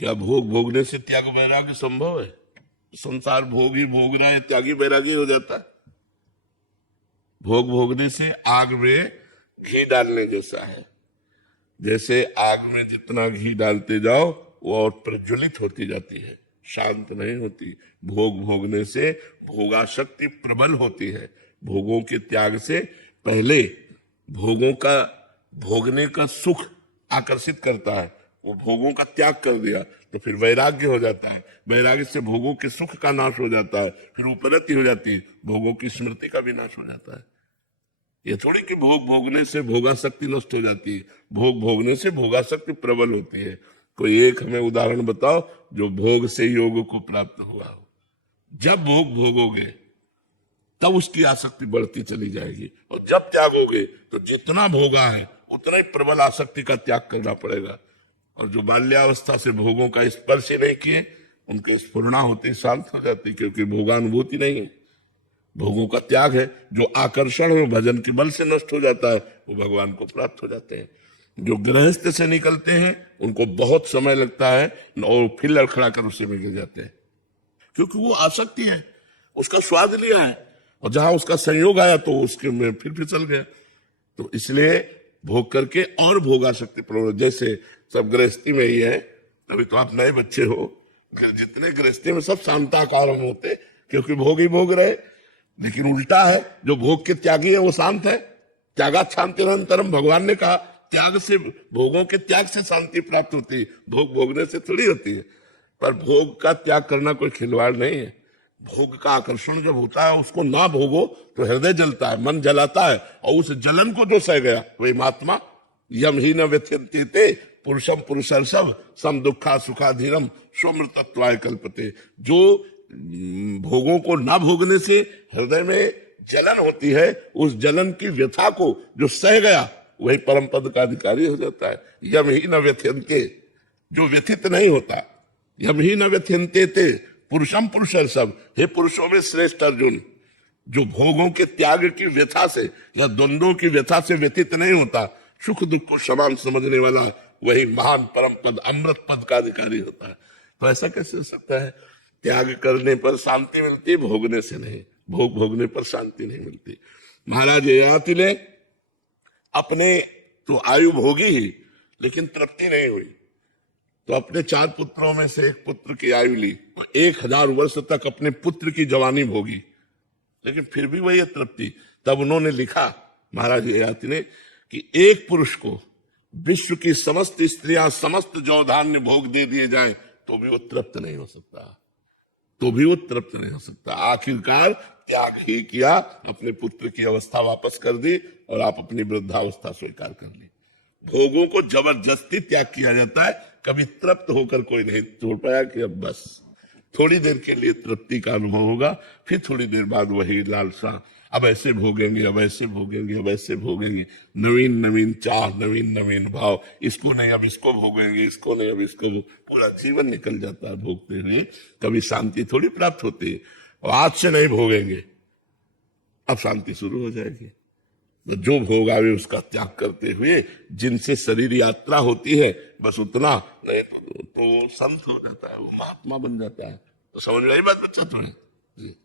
क्या भोग भोगने से त्याग वैराग्य संभव है? संसार भोग ही भोग रहा है, त्यागी वैराग्य हो जाता है? भोग भोगने से आग में घी डालने जैसा है। जैसे आग में जितना घी डालते जाओ वो और प्रज्वलित होती जाती है, शांत नहीं होती। भोग भोगने से भोगाशक्ति प्रबल होती है। भोगों के त्याग से पहले भोगों का भोगने का सुख आकर्षित करता है, वो भोगों का त्याग कर दिया तो फिर वैराग्य हो जाता है। वैराग्य से भोगों के सुख का नाश हो जाता है, फिर उपरति हो जाती है, भोगों की स्मृति का भी नाश हो जाता है। ये थोड़ी कि भोग भोगने से भोगाशक्ति नष्ट हो जाती है, भोग भोगने से भोगाशक्ति प्रबल होती है। कोई एक हमें उदाहरण बताओ जो भोग से योग को प्राप्त हुआ हो। जब भोग भोगोगे तब उसकी आसक्ति बढ़ती चली जाएगी, और जब त्यागोगे तो जितना भोगा है उतना ही प्रबल आसक्ति का त्याग करना पड़ेगा। और जो बाल्यावस्था से भोगों का स्पर्श ही नहीं किए उनके स्फुरणा होती शांत हो जाती, क्योंकि भोगानुभूति नहीं है, भोगों का त्याग है। जो आकर्षण है भजन के बल से नष्ट हो जाता है, वो भगवान को प्राप्त हो जाते हैं। जो गृहस्थ से निकलते हैं उनको बहुत समय लगता है और फिर लड़खड़ा कर उसी में गिर जाते हैं, क्योंकि वो आसक्ति है, उसका स्वाद लिया है, और जहां उसका संयोग आया तो उसके में फिर फिसल गया। तो इसलिए भोग करके और भोगाशक्ति प्रबल, जैसे सब गृहस्थी में ही है। अभी तो आप नए बच्चे हो, जितने गृहस्थी में सब शांता कारण होते, क्योंकि भोग ही भोग रहे। लेकिन उल्टा है, जो भोग के त्यागी है वो शांत है। त्यागा शांति निरंतरम, भगवान ने कहा त्याग से, भोगों के त्याग से शांति प्राप्त होती है, भोग भोगने से थोड़ी होती है। पर भोग का त्याग करना कोई खिलवाड़ नहीं है। भोग का आकर्षण जब होता है उसको ना भोगो तो हृदय जलता है, मन जलाता है, और उस जलन को जो सह गया वही महात्मा। यम ही न व्यथ्यन्ते पुरुषम पुरुषर्षभ सम दुखा सुखाधीनम स्वमृतत्वाय कल्पते। जो भोगों को ना भोगने से हृदय में जलन होती है, उस जलन की व्यथा को जो सह गया वही परम पद का अधिकारी हो जाता है। यम ही न व्यथ्यन्ते, जो व्यथित नहीं होता, यम ही न व्यथ्यन्ते ते पुरुषम पुरुषर्षभ, हे पुरुषों में श्रेष्ठ अर्जुन, जो भोगों के त्याग की व्यथा से या द्वंद्वों की व्यथा से व्यथित नहीं होता, सुख दुख को समान समझने वाला, वही महान परम पद अमृत पद का अधिकारी होता है। तो ऐसा कैसे हो सकता है? त्याग करने पर शांति मिलती, भोगने से नहीं। भोग भोगने पर शांति नहीं मिलती। महाराज ययाति ने अपने तो आयु भोगी ही, लेकिन तृप्ति नहीं हुई, तो अपने 4 पुत्रों में से एक पुत्र की आयु ली, 1000 वर्ष तक अपने पुत्र की जवानी भोगी, लेकिन फिर भी वही तृप्ति। तब उन्होंने लिखा, महाराज ययाति ने, कि एक पुरुष को विश्व की समस्त स्त्रियां समस्त जौधान्य भोग दे दिए जाएं तो भी वो तृप्त नहीं हो सकता, तो भी वो तृप्त नहीं हो सकता। आखिरकार त्याग ही किया, अपने पुत्र की अवस्था वापस कर दी और आप अपनी वृद्धावस्था स्वीकार कर ली। भोगों को जबरदस्ती त्याग किया जाता है, कभी तृप्त होकर कोई नहीं छोड़ पाया कि अब बस थोड़ी देर के लिए तृप्ति का अनुभव होगा, फिर थोड़ी देर बाद वही लालसा, अब ऐसे भोगेंगे, अब ऐसे भोगेंगे, अब ऐसे भोगेंगे, नवीन नवीन चाह, नवीन नवीन भाव, इसको नहीं अब इसको भोगेंगे, इसको नहीं अब इसको, पूरा जीवन निकल जाता है भोगते हुए। कभी शांति थोड़ी प्राप्त होती है। और आज से नहीं भोगेंगे, अब शांति शुरू हो जाएगी। तो जो भोग आवे उसका त्याग करते हुए जिनसे शरीर यात्रा होती है, बस उतना नहीं तो वो संत हो जाता है, वो महात्मा बन जाता है। तो समझ में आई बात बच्चा तुम्हें? जी।